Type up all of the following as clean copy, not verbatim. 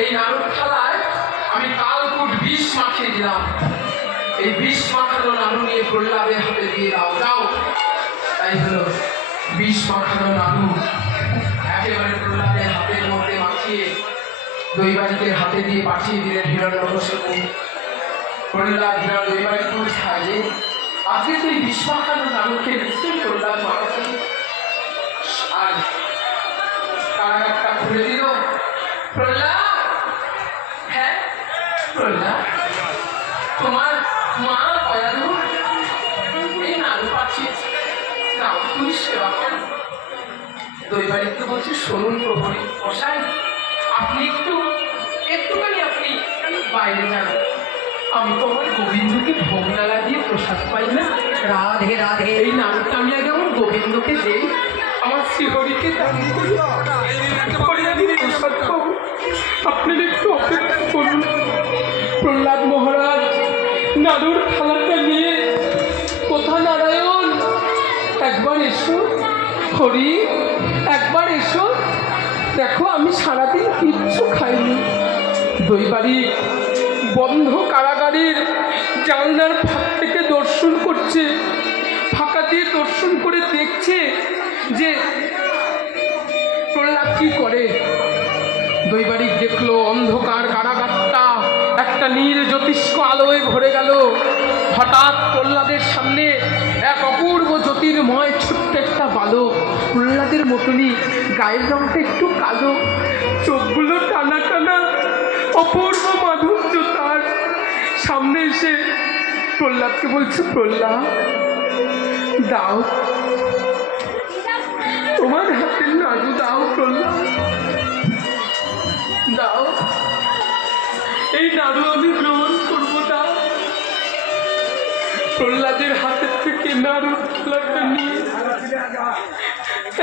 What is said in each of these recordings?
এই নাড়ুর থালায় আমি কালকুট বিষ মাখিয়ে দিলাম। এই বিষ মাখানো নাড়ু নিয়ে প্রহ্লাদের হাতে দিয়ে দাও, যাও। তাই হলো বিষ মাখানো নাড়ু একেবারে প্রহ্লাদের হাতের মধ্যে মাখিয়ে দৈবারিকের হাতে দিয়ে পাঠিয়ে দিলেন হিরণ্যকশিপু। প্রহ্লাদ দৈবারিক ছাড়ে আজকে তো এই বিষ মাখানো নাড়ুকে নিশ্চয়ই প্রহ্লাদ মাখাতে আর কারাগারটা খুলে দিল। প্রহ্লাদ, হ্যাঁ প্রহ্লাদ, তোমার মা দয়ালু এই নাড়ু পাঠিয়েছে, নাও তুমি সেবা করো। দৈবারিককে বলছে, শুনুন প্রহরী মশাই, আপনি একটুখানি আপনি বাইরে যান, আমি তো আমার গোবিন্দকে ভোগ লাগা দিয়ে প্রসাদ পাই না। রাধে রাধে। এই নাড়ুটা আমি আগে আমার গোবিন্দকে দেই, আমার শ্রীহরিকে দান করি, আমি প্রসাদ পাবো। আপনারা একটু অপেক্ষা করুন। প্রহ্লাদ মহারাজ নাড়ুর থালাটা নিয়ে, কোথা নারায়ণ, একবার এসো, হরি একবার এসো, দেখো আমি সারাদিন কিচ্ছু খাইনি। দৈবারিক বন্ধ কারাগারের জানলার ফাঁক থেকে দর্শন করছে, ফাঁকা দিয়ে দর্শন করে দেখছে যে প্রহ্লাদ কি করে। দৈবারিক দেখলো অন্ধকার কারাগারটা একটা নীল জ্যোতিষ্ক আলোয় ভরে গেল। হঠাৎ প্রহ্লাদের সামনে এক অপূর্ব জ্যোতির্ময় ছোট্ট একটা বালক, প্রহ্লাদের মতনই, গায়ের রঙটা একটু কালো, চোখগুলো টানা টানা, অপূর্ব মাধুর্য তার, সামনে এসে প্রহ্লাদকে বলছে, প্রহ্লাদ দাও, তোমার হাতের নাড়ু দাও প্রহ্লাদ, দাও, এই নাড়ু আমি গ্রহণ করবো। দাও। প্রহ্লাদের হাতের থেকে নাড়ুর থালাটা নিয়ে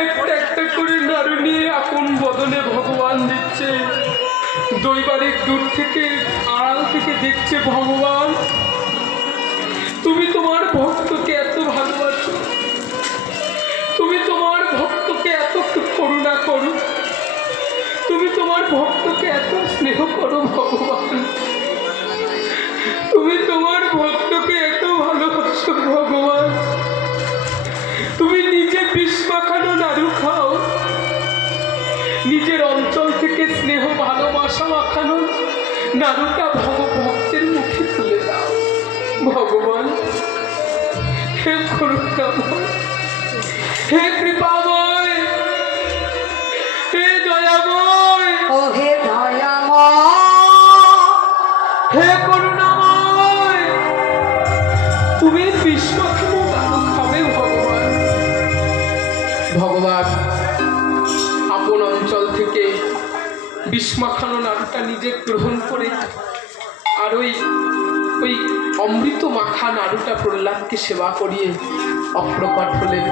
একটা একটা করে নাড়ু নিয়ে আপন বদনে ভগবান দিচ্ছে। দৈবারিক দূর থেকে আড়াল থেকে দেখছে, ভগবান তুমি তোমার ভক্তকে এত ভালোবাসো, তুমি তোমার ভক্তকে এত করুণা করো, তুমি তোমার ভক্তকে এত স্নেহ করো ভগবান, তুমি তোমার ভক্তকে এত ভালোবাসো ভগবান, তুমি নিজে বিষ মাখানো নাড়ু খাও, নিজের অঞ্চল থেকে স্নেহ ভালোবাসা মাখানো নাড়ুটা ভক্তের মুখে তুলে দাও ভগবান। হে করুণাময়, হে কৃপাময়, হে দয়াময়, ও হে দয়াময়, হে করুণাময়, তুমি বিষ মাখানো নাড়ু খাবে ভগবান। ভগবান আপন অঞ্চল থেকে বিষ মাখানো নাড়ুটা নিজে গ্রহণ করে আর ওই অমৃত মাখা নাড়ুটা প্রহ্লাদকে সেবা করিয়ে অপ্রকট হলেন।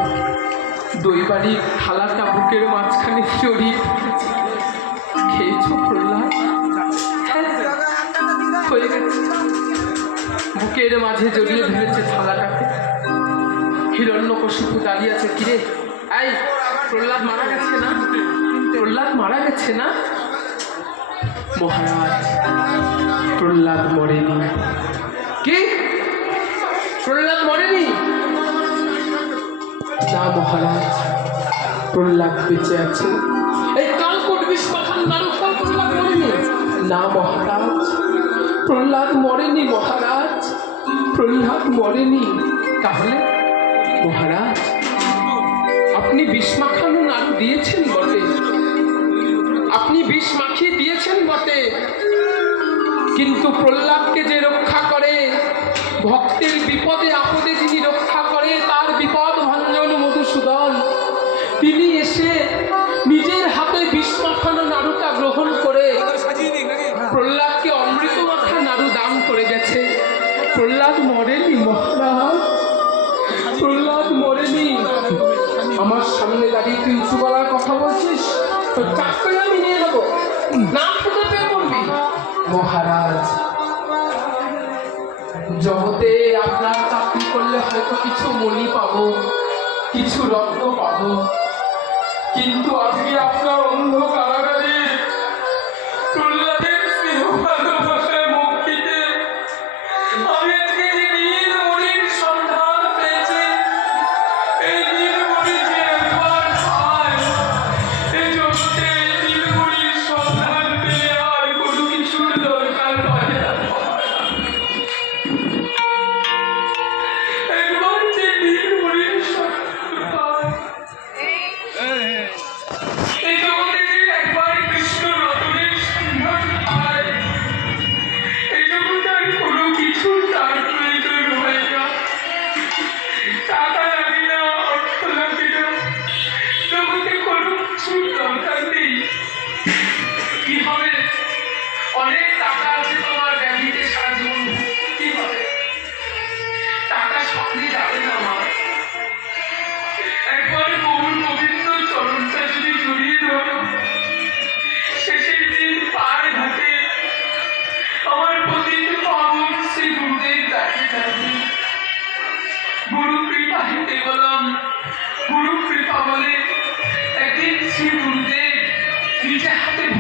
দৈবারিক থালাটা বুকের মাঝখানে জড়িয়ে খেয়েছো প্রহ্লাদ? হ্যাঁ হয়ে গেছে। বুকের মাঝে জড়িয়ে ধরেছে থালাটাকে। হিরণ্যকশিপু দাঁড়িয়ে আছে, কিরে এই প্রহ্লাদ মারা গেছে না? প্রহ্লাদ মারা গেছে না? মহারাজ প্রহ্লাদ মরেনি। কি প্রহ্লাদ মরেনি? না মহারাজ, প্রহ্লাদ বেঁচে আছে। এই কালকোট বিষ মাখানো নাড়ু খাও, প্রহ্লাদ মরেনি। না মহারাজ, প্রহ্লাদ মরেনি মহারাজ, প্রহ্লাদ মরেনি। তাহলে মহারাজ আপনি বিষ মাখানো নাড়ু দিয়েছেন বটে, আপনি বিষ মাখিয়ে দিয়েছেন বটে, কিন্তু প্রহ্লাদকে যে রক্ষা করে, ভক্তের বিপদে আপদে যিনি রক্ষা করে, তার বিপদ ভঞ্জন মধুসূদন, তিনি এসে নিজের হাতে বিষ মাখানো নাড়ুটা গ্রহণ করে প্রহ্লাদকে অমৃত মাখা নাড়ু দান করে গেছে। প্রহ্লাদ মরেনি মহারাজ, প্রহ্লাদ মরেনি। আমার সামনে দাঁড়িয়ে তুই উঁচু গলার কথা বলছিস, তো চাকরি আমি নিয়ে নেবো, না খেতে পেয়ে বলবি। মহারাজ জগতে আপনার চাকরি করলে হয়তো কিছু মণি পাবো, কিছু রত্ন পাবো, কিন্তু আজকে আপনার অন্ধ কারাগারে প্রহ্লাদের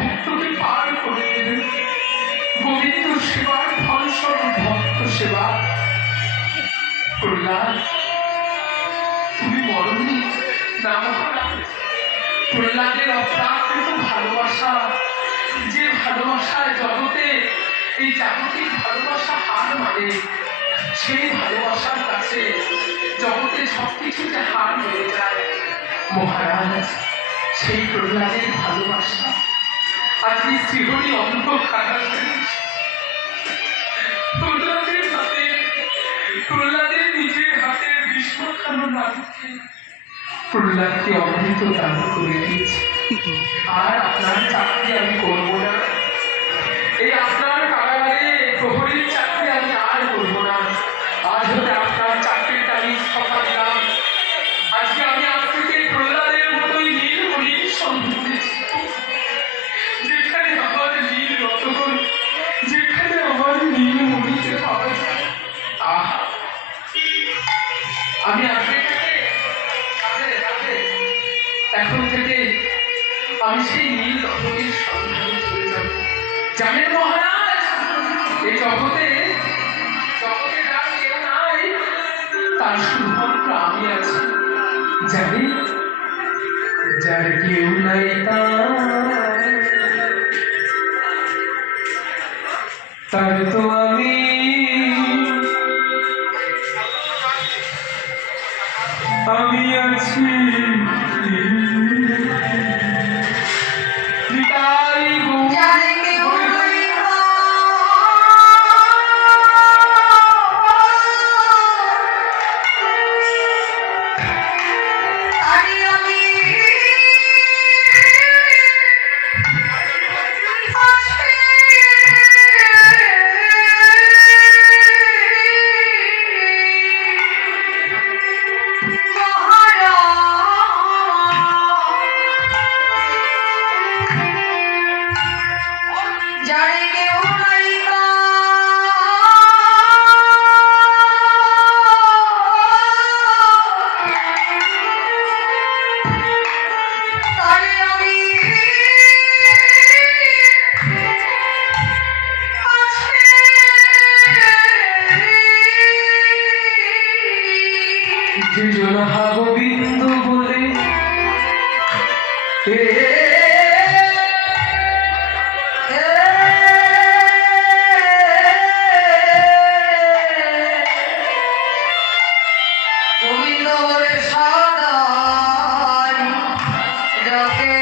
ভক্তকে পার করে দেবেন। গোবিন্দ সেবার ফলস্বরূপ ভক্ত সেবা। প্রহ্লাদ, তুমি মরণী না মহারাজ। প্রহ্লাদের অপ্রাকৃত ভালোবাসা, যে ভালোবাসায় জগতে এই জাগতিক ভালোবাসা হার মানে, সেই ভালোবাসার কাছে জগতে সবকিছুতে হার মেনে যায় মহারাজ। সেই প্রহ্লাদের ভালোবাসা আজকে শ্রীহরি অন্ধকার। প্রহ্লাদের হাতে, প্রহ্লাদের নিজের হাতের বিস্ফোরণ নামকে প্রহ্লাদকে অমৃত দান করে দিয়েছে। আর আপনার চাকরি আমি করবো না, এই আপনার কারাগারে প্রহরীর চাকরি আমি আর করবো না। আজ হতে আপনার চাকরিটা আমি ইস্তফা দিলাম। আজকে আমি আজ থেকে প্রহ্লাদের মতোই নীলমণির সন্ধানে ছিল। যেখানে আমার নীল রতন, যেখানে আমার নীলমণিকে পাওয়া যায়, আহা আমি এখন থেকে আমি সেই নীল রতনের সন্ধানে চলে যাব। জানেন মহারাজ, এই জগতে জগতে যার কেউ নাই, তার শুধুমাত্র আমি আছি। জানি যার কেউ নাই তার তো আমি আছি। গোবিন্দ বলে গোবিন্দ বলে সদাই রকে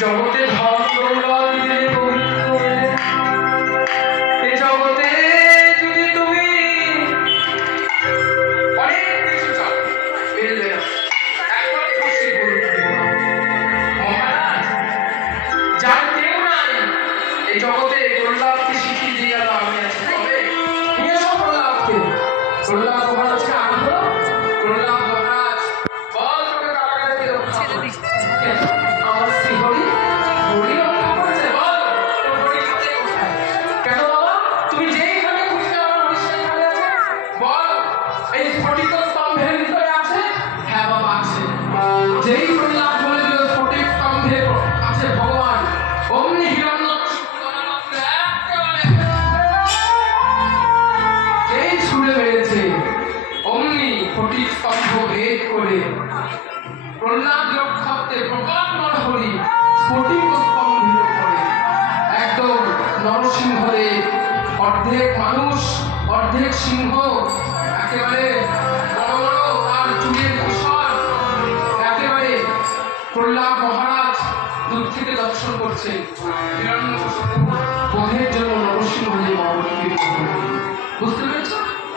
জগতে ধন দৌলত দিলে গোবিন্দ বলে, এ জগতে যদি তুমি অনেক কিছু চাও পেলে না, একমাত্র সেই গুরু মহারাজ যার কেউ নাই এই জগতে। প্রহ্লাদকে শিখিয়ে দিয়ে গেল আমি আছি। তবে নিয়ে এসো প্রহ্লাদকে। প্রহ্লাদ মহারাজকে আনন্দ। প্রহ্লাদ মহারাজ বল, তোকে কারাগারে কে রক্ষা করবে? আমার শ্রীহরি হরি রক্ষা করেছে। বল, তোর হরি খাতে কোথায়? কেন বাবা, তুমি যেইখানে খুঁজতে আমার হরি সেইখানে আছে। বল, এই স্ফটিক স্তম্ভের ভিতরে আছে? হ্যাঁ বাবা আছে। যেই প্রহ্লাদ বলে দিল স্ফটিক স্তম্ভে আছে ভগবান, অমনি হিরণ্যাক্ষ যেই ছুড়ে মেরেছে, অমনি স্ফটিক স্তম্ভ ভেদ করে প্রহ্লাদ রক্ষার্থে প্রকাশ হরি স্ফটিক স্তম্ভিত করে একদম নরসিংহদেব, অর্ধেক মানুষ অর্ধেক সিংহ, একেবারে বড় বড় আর চুলের কুশল, একেবারে প্রহ্লাদ মহারাজ দূর থেকে দর্শন করছে। বোধের জন্য নরসিংহদেব অবতীর্ণ হলেন। বুঝতে পেরেছ?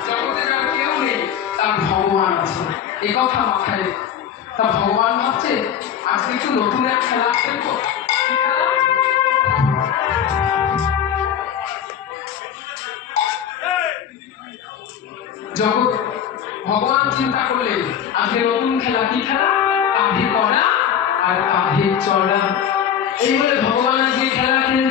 জগতে যার কেউ নেই, তার ভগবান আছে, এ কথা মাথায়। তা ভগবান ভাবছে আজকে একটু নতুন এক খেলা খেলবো। জগৎ ভগবান চিন্তা করলেন আজকে নতুন খেলা, কি খেলা? কাঁধে করা আর কাঁধে চড়া। এই বলে ভগবান আজকে খেলা খেলছে।